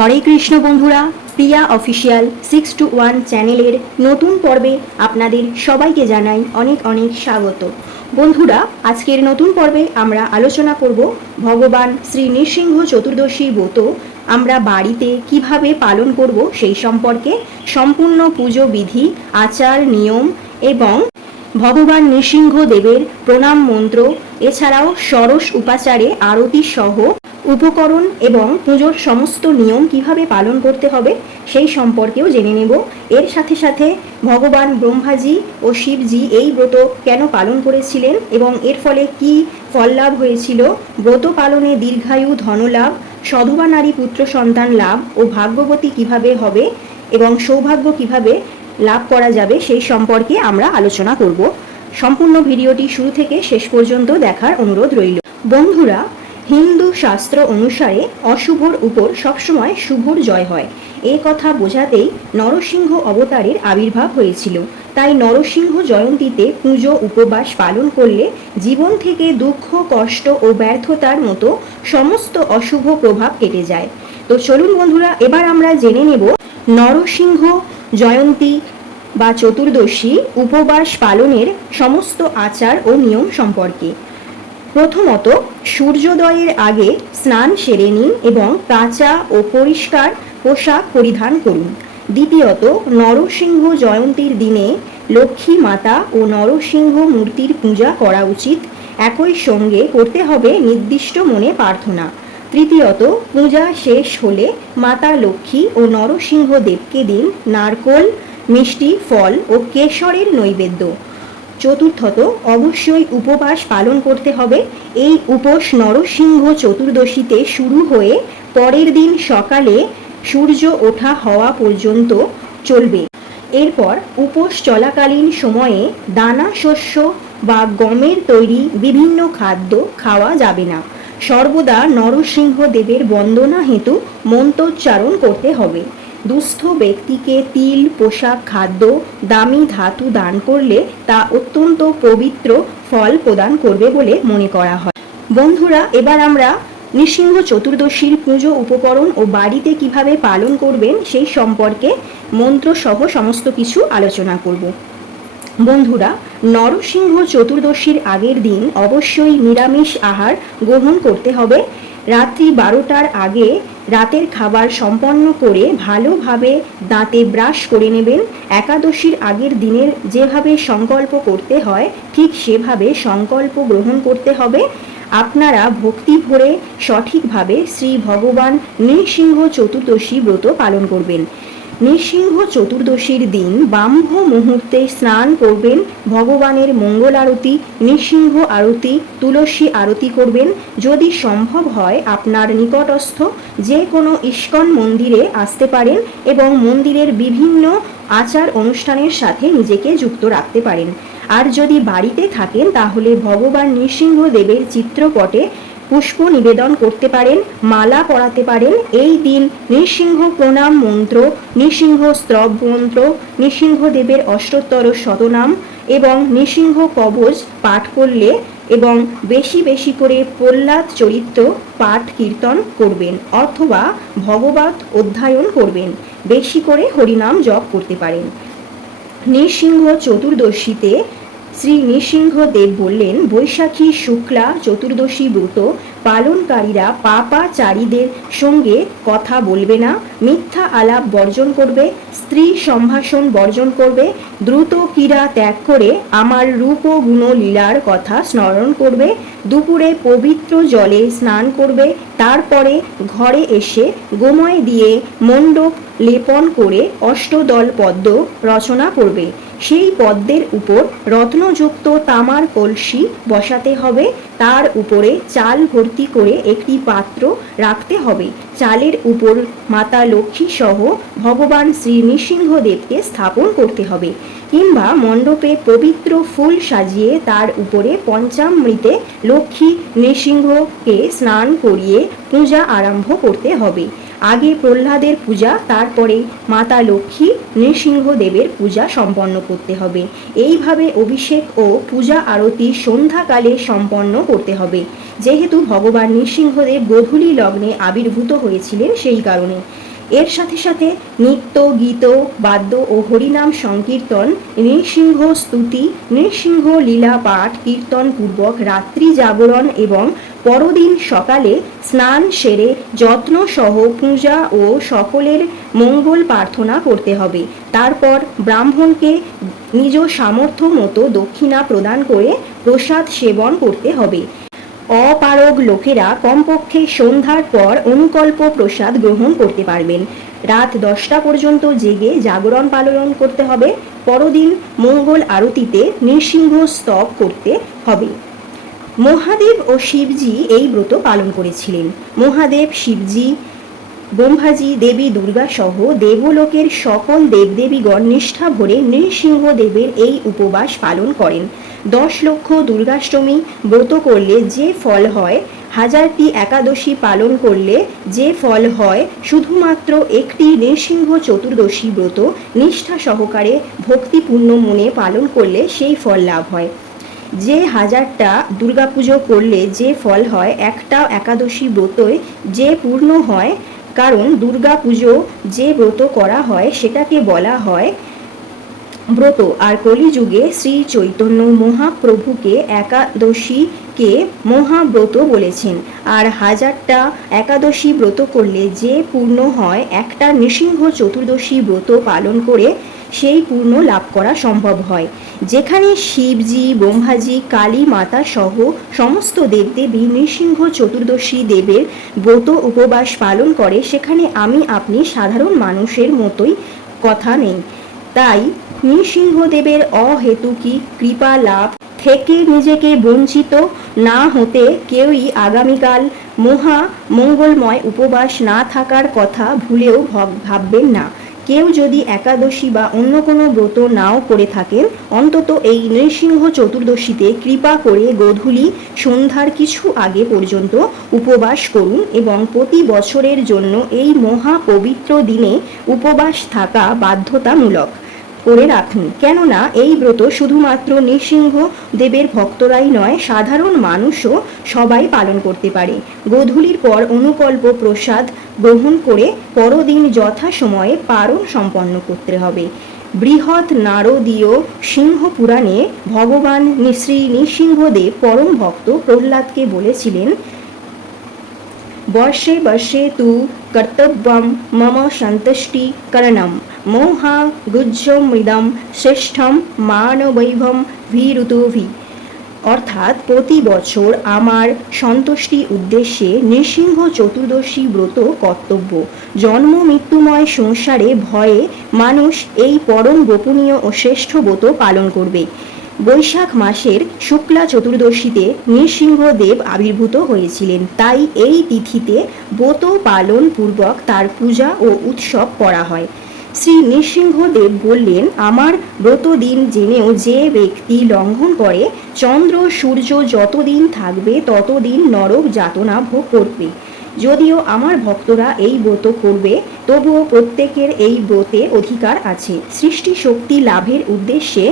হরে কৃষ্ণ বন্ধুরা Priya official six two one চ্যানেলের নতুন পর্বে আপনাদের সবাইকে জানাই অনেক অনেক স্বাগত। বন্ধুরা, আজকের নতুন পর্বে আমরা আলোচনা করব ভগবান শ্রী নৃসিংহ চতুর্দশী ব্রত, আমরা বাড়িতে কীভাবে পালন করব সেই সম্পর্কে সম্পূর্ণ পুজো বিধি, আচার, নিয়ম এবং ভগবান নৃসিংহ দেবের প্রণাম মন্ত্র, এছাড়াও সরস উপাচারে আরতি সহ উপকরণ এবং পুজোর সমস্ত নিয়ম কীভাবে পালন করতে হবে সেই সম্পর্কেও জেনে নেব। এর সাথে সাথে ভগবান ব্রহ্মাজি ও শিবজি এই ব্রত কেন পালন করেছিলেন এবং এর ফলে কি ফল লাভ হয়েছিল? ব্রত পালনে দীর্ঘায়ু, ধনলাভ, সধবা নারী পুত্র সন্তান লাভ ও ভাগ্যবতী কীভাবে হবে এবং সৌভাগ্য কীভাবে লাভ করা যাবে সেই সম্পর্কে আমরা আলোচনা করব। সম্পূর্ণ ভিডিওটি শুরু থেকে শেষ পর্যন্ত দেখার অনুরোধ রইল। বন্ধুরা হিন্দু শাস্ত্র অনুসারে অশুভর উপর সবসময় শুভর জয় হয়। এই কথা বোঝাতেই নরসিংহ অবতারের আবির্ভাব হয়েছিল। তাই নরসিংহ জয়ন্তীতে পুজো, উপবাস পালন করলে জীবন থেকে দুঃখ, কষ্ট ও ব্যর্থতার মতো সমস্ত অশুভ প্রভাব কেটে যায়। তো চলুন বন্ধুরা, এবার আমরা জেনে নেব নরসিংহ জয়ন্তী বা চতুর্দশী উপবাস পালনের সমস্ত আচার ও নিয়ম সম্পর্কে। প্রথমত, সূর্যোদয়ের আগে স্নান সেরে নিন এবং কাঁচা ও পরিষ্কার পোশাক পরিধান করুন। দ্বিতীয়ত, নরসিংহ জয়ন্তীর দিনে লক্ষ্মী মাতা ও নরসিংহ মূর্তির পূজা করা উচিত। একই সঙ্গে করতে হবে নির্দিষ্ট মনে প্রার্থনা। তৃতীয়ত, পূজা শেষ হলে মাতা লক্ষ্মী ও নরসিংহ দেবকে দিন নারকোল, মিষ্টি, ফল ও কেশরের নৈবেদ্য। চতুর্থত অবশ্যই উপবাস পালন করতে হবে। এই উপোস নরসিংহ চতুর্দশীতে শুরু হয়ে পরের দিন সকালে সূর্য ওঠা হওয়া পর্যন্ত চলবে। এরপর উপোস চলাকালীন সময়ে দানা শস্য বা গমের তৈরি বিভিন্ন খাদ্য খাওয়া যাবে না। সর্বদা নরসিংহ দেবের বন্দনা হেতু মন্ত্রোচ্চারণ করতে হবে। দুস্থ ব্যক্তিকে তিল, পোশাক, খাদ্য, দামি ধাতু দান করলে তা অত্যন্ত পবিত্র ফল প্রদান করবে বলে মনে করা হয়। বন্ধুরা, এবার আমরা নৃসিংহ চতুর্দশীর পুজো উপকরণ ও বাড়িতে কীভাবে পালন করবেন সেই সম্পর্কে মন্ত্রসহ সমস্ত কিছু আলোচনা করব। বন্ধুরা, নরসিংহ চতুর্দশীর আগের দিন অবশ্যই নিরামিষ আহার গ্রহণ করতে হবে। রাত্রি বারোটার আগে রাতের খাবার সম্পন্ন করে ভালোভাবে দাঁতে ব্রাশ করে নেবেন। একাদশীর আগের দিনের যেভাবে সংকল্প করতে হয়, ঠিক সেভাবে সংকল্প গ্রহণ করতে হবে। আপনারা ভক্তি ভরে সঠিকভাবে শ্রী ভগবান নৃসিংহ চতুর্দশী ব্রত পালন করবেন। নৃসিংহ চতুর্দশীর দিন ব্রাহ্ম মুহূর্তে স্নান করবেন, ভগবানের মঙ্গল আরতি, নৃসিংহ আরতি, তুলসী আরতি করবেন। যদি সম্ভব হয়, আপনার নিকটস্থ যে কোনো ইস্কন মন্দিরে আসতে পারেন এবং মন্দিরের বিভিন্ন আচার অনুষ্ঠানের সাথে নিজেকে যুক্ত রাখতে পারেন। আর যদি বাড়িতে থাকেন, তাহলে ভগবান নৃসিংহ দেবের চিত্রপটে পুষ্প নিবেদন করতে পারেন, মালা পরাতে পারেন। এই দিন নৃসিংহ প্রণাম মন্ত্র, নৃসিংহ স্তব মন্ত্র, নৃসিংহদেবের অষ্টোত্তর শতনাম এবং নৃসিংহ কবচ পাঠ করলে এবং বেশি বেশি করে প্রহ্লাদ চরিত্র পাঠ কীর্তন করবেন অথবা ভগবত অধ্যয়ন করবেন। বেশি করে হরিনাম জপ করতে পারেন। নৃসিংহ চতুর্দশীতে শ্রী নৃসিংহদেব বললেন, বৈশাখী শুক্লা চতুর্দশী ব্রত পালনকারীরা পাপাচারীদের সঙ্গে কথা বলবে না, মিথ্যা আলাপ বর্জন করবে, স্ত্রী সম্ভাষণ বর্জন করবে, দ্রুত ক্রীড়া ত্যাগ করে আমার রূপ গুণ লীলার কথা স্মরণ করবে, দুপুরে পবিত্র জলে স্নান করবে, তারপরে ঘরে এসে গোময় দিয়ে মণ্ডপ লেপন করে অষ্টদল পদ্ম রচনা করবে। সেই পদ্মের উপর রত্নযুক্ত তামার কলসি বসাতে হবে। তার উপরে চাল ভর্তি করে একটি পাত্র রাখতে হবে। চালের উপর মাতা লক্ষ্মী সহ ভগবান শ্রী নৃসিংহদেবকে স্থাপন করতে হবে কিংবা মণ্ডপে পবিত্র ফুল সাজিয়ে তার উপরে পঞ্চামৃতে লক্ষ্মী নৃসিংহকে স্নান করিয়ে পূজা আরম্ভ করতে হবে। আগে প্রহ্লাদের পূজা, তারপরে মাতা লক্ষ্মী, নৃসিংহদেবের পূজা সম্পন্ন করতে হবে। এইভাবে অভিষেক ও পূজা আরতি সন্ধ্যাকালে সম্পন্ন করতে হবে। যেহেতু ভগবান নৃসিংহদেব গোধূলি লগ্নে আবির্ভূত হয়েছিলেন সেই কারণে। এর সাথে সাথে নৃত্য, গীত, বাদ্য ও হরিনাম সংকীর্তন, নৃসিংহ স্তুতি, নৃসিংহ লীলা পাঠ, কীর্তন পূর্বক রাত্রি জাগরণ এবং পরদিন সকালে স্নান সেরে যত্ন সহ পূজা ও সকলের মঙ্গল প্রার্থনা করতে হবে। তারপর ব্রাহ্মণকে নিজ সামর্থ্য মতো দক্ষিণা প্রদান করে প্রসাদ সেবন করতে হবে। অপারগ লোকেরা কমপক্ষে সন্ধ্যার পর অনুকল্প প্রসাদ গ্রহণ করতে পারবেন। রাত দশটা পর্যন্ত জেগে জাগরণ পালন করতে হবে। পরদিন মঙ্গল আরতিতে নৃসিংহ স্তব করতে হবে। মহাদেব ও শিবজি এই ব্রত পালন করেছিলেন। মহাদেব, শিবজি ব্রহ্মাজি দেবী দুর্গা সহ দেবলোকের সকল দেবদেবীগণ নিষ্ঠা ভরে নৃসিংহ দেবের এই উপবাস পালন করেন। দশ লক্ষ দুর্গাষ্টমী ব্রত করলে যে ফল হয়, হাজারটি একাদশী পালন করলে যে ফল হয়, শুধুমাত্র একটি নৃসিংহ চতুর্দশী ব্রত নিষ্ঠা সহকারে ভক্তিপূর্ণ মনে পালন করলে সেই ফল লাভ হয়। যে হাজারটা দুর্গাপুজো করলে যে ফল হয় একটা একাদশী ব্রতই যে পূর্ণ হয় কারণ দুর্গা পুজো যে ব্রত করা হয়, সেটাকে বলা হয় ব্রত। আর কলিযুগে শ্রী চৈতন্য মহাপ্রভুকে একাদশীকে মহাব্রত বলেছেন। আর হাজারটা একাদশী ব্রত করলে যে পূর্ণ হয়, একটা নৃসিংহ চতুর্দশী ব্রত পালন করে সেই পূর্ণ লাভ করা সম্ভব হয়। যেখানে শিবজি, ব্রহ্মাজি, কালী মাতা সহ সমস্ত দেবদেবী নৃসিংহ চতুর্দশী দেবের ব্রত উপবাস পালন করে, সেখানে আমি আপনি সাধারণ মানুষের মতোই কথা নেই। তাই নৃসিংহদেবের অহেতুকি কৃপা লাভ থেকে নিজেকে বঞ্চিত না হতে কেউই আগামীকাল মহা মঙ্গলময় উপবাস না থাকার কথা ভুলেও ভব- ভাববেন না। কেউ যদি একাদশী বা অন্য কোনো ব্রত নাও করে থাকেন, অন্তত এই নৃসিংহ চতুর্দশীতে কৃপা করে গোধূলি সন্ধ্যার কিছু আগে পর্যন্ত উপবাস করুন এবং প্রতি বছরের জন্য এই মহা পবিত্র দিনে উপবাস থাকা বাধ্যতামূলক। করে রাখুন। কেননা এই ব্রত শুধুমাত্র নৃসিংহ দেবের ভক্তরাই নয়, সাধারণ মানুষও সবাই পালন করতে পারে। গোধূলির পর অনুকল্প প্রসাদ গ্রহণ করে পরদিন যথাসময়ে পারণ সম্পন্ন করতে হবে। বৃহৎ নারদীয় সিংহ পুরাণে ভগবান শ্রী নৃসিংহদেব পরম ভক্ত প্রহ্লাদকে বলেছিলেন বর্ষে বর্ষে তু কর্তব্যম মম সন্তুষ্টিকরণম মোহা গুজ্জমৃদম শ্রেষ্ঠম মানবৈভম ভীরুতভি অর্থাৎ প্রতি বছর আমার সন্তুষ্টি উদ্দেশ্যে নৃসিংহ চতুর্দশী ব্রত কর্তব্য। জন্ম মৃত্যুময় সংসারে ভয়ে মানুষ এই পরম গোপনীয় ও শ্রেষ্ঠ ব্রত পালন করবে। বৈশাখ মাসের শুক্লা চতুর্দশীতে নৃসিংহদেব আবির্ভূত হয়েছিলেন। তাই এই তিথিতে ব্রত পালন পূর্বক তার পূজা ও উৎসব করা হয়। শ্রী নৃসিংহদেব বললেন, আমার ব্রত দিন জেনেও যে ব্যক্তি লঙ্ঘন করে, চন্দ্র, সূর্য যতদিন থাকবে, ততদিন নরক যাতনা ভোগ করবে। যদিও আমার ভক্তরা এই ব্রত করবে, তবুও প্রত্যেকের এই ব্রতে অধিকার আছে। সৃষ্টি শক্তি লাভের উদ্দেশ্যে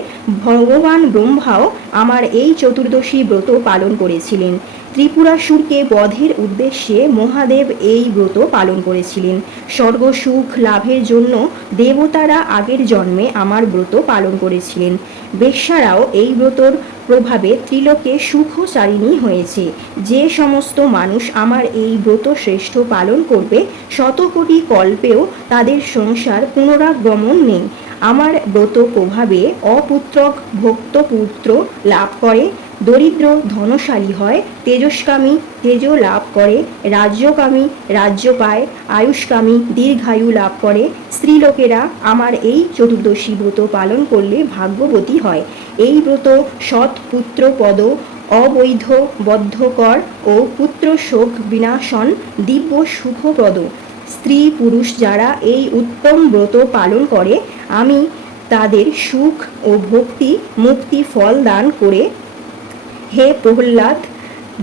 ভগবান ব্রহ্মাও আমার এই চতুর্দশী ব্রত পালন করেছিলেন। ত্রিপুরাসুরকে বধের উদ্দেশ্যে মহাদেব এই ব্রত পালন করেছিলেন। স্বর্গসুখ লাভের জন্য দেবতারা আগের জন্মে আমার ব্রত পালন করেছিলেন। বেশ্যারাও এই ব্রতর প্রভাবে ত্রিলোকে সুখচারিণী হয়েছে। যে সমস্ত মানুষ আমার এই ব্রত শ্রেষ্ঠ পালন করবে, শতকোটি কল্পেও তাদের সংসার পুনরাগমন নেই। আমার ব্রত প্রভাবে অপুত্রক ভক্তপুত্র লাভ করে দরিদ্র, ধনশালী হয়, তেজস্কামী তেজ লাভ করে, রাজ্যকামী, রাজ্য পায়, আয়ুষ্কামী, দীর্ঘায়ু লাভ করে, স্ত্রীলোকেরা আমার এই চতুর্দশী ব্রত পালন করলে ভাগ্যবতী হয়। এই ব্রত সৎ পুত্র পদ, অবৈধ, বদ্ধকর ও পুত্র শোক বিনাশন, দিব্য সুখপ্রদ স্ত্রী পুরুষ যারা এই উত্তম ব্রত পালন করে, আমি তাদের সুখ ও ভক্তি, মুক্তি, ফল দান করে হে প্রহ্লাদ,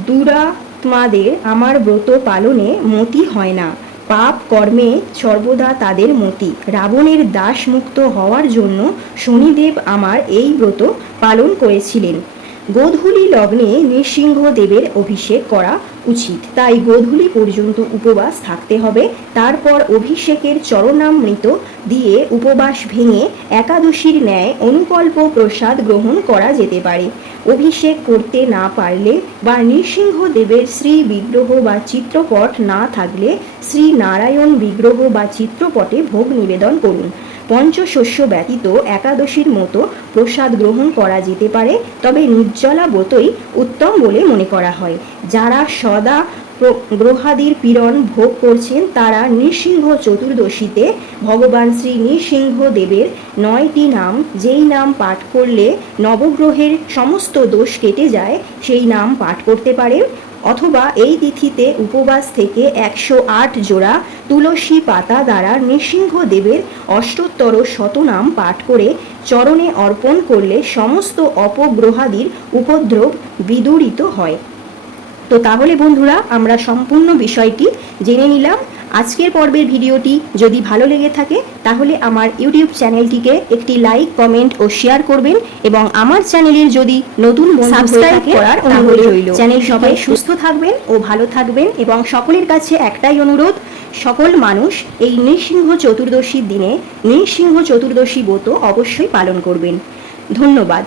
দুরাত্মাদের আমার ব্রত পালনে মতি হয় না। পাপ কর্মে সর্বদা তাদের মতি। রাবণের দাস মুক্ত হওয়ার জন্য শনিদেব আমার এই ব্রত পালন করেছিলেন। গোধূলি লগ্নে নৃসিংহ দেবের অভিষেক করা উচিত। তাই গোধূলি পর্যন্ত উপবাস থাকতে হবে। তারপর অভিষেকের চরণামৃত দিয়ে উপবাস ভেঙে একাদশীর ন্যায় অনুকল্প প্রসাদ গ্রহণ করা যেতে পারে। অভিষেক করতে না পারলে বা নৃসিংহদেবের শ্রী বিগ্রহ বা চিত্রপট না থাকলে শ্রী নারায়ণ বিগ্রহ বা চিত্রপটে ভোগ নিবেদন করুন। পঞ্চশস্য ব্যতীত একাদশীর মতো প্রসাদ গ্রহণ করা যেতে পারে, তবে নির্জলা ব্রতই উত্তম বলে মনে করা হয়। যারা সদা গ্রহাদির পীড়ন ভোগ করছেন তারা নৃসিংহ চতুর্দশীতে। ভগবান শ্রী নৃসিংহ দেবের নয়টি নাম, যেই নাম পাঠ করলে নবগ্রহের সমস্ত দোষ কেটে যায়, সেই নাম পাঠ করতে পারেন। অথবা এই তিথিতে উপবাস থেকে একশো আট জোড়া তুলসী পাতা দ্বারা নৃসিংহ দেবের অষ্টোত্তর শতনাম পাঠ করে চরণে অর্পণ করলে সমস্ত অপগ্রহাদির উপদ্রব বিদূরিত হয়। তো তাহলে বন্ধুরা আমরা সম্পূর্ণ বিষয়টি জেনে নিলাম। আজকের পর্বের ভিডিওটি যদি ভালো লেগে থাকে তাহলে আমার ইউটিউব চ্যানেলটিকে একটি লাইক কমেন্ট ও শেয়ার করবেন এবং আমার চ্যানেলের যদি নতুন সাবস্ক্রাইব করার অনুরোধ রইল। চ্যানেল সবাই সুস্থ থাকবেন ও ভালো থাকবেন এবং সকলের কাছে একটাই অনুরোধ সকল মানুষ এই নৃসিংহ চতুর্দশীর দিনে নৃসিংহ চতুর্দশী ব্রত অবশ্যই পালন করবেন। ধন্যবাদ।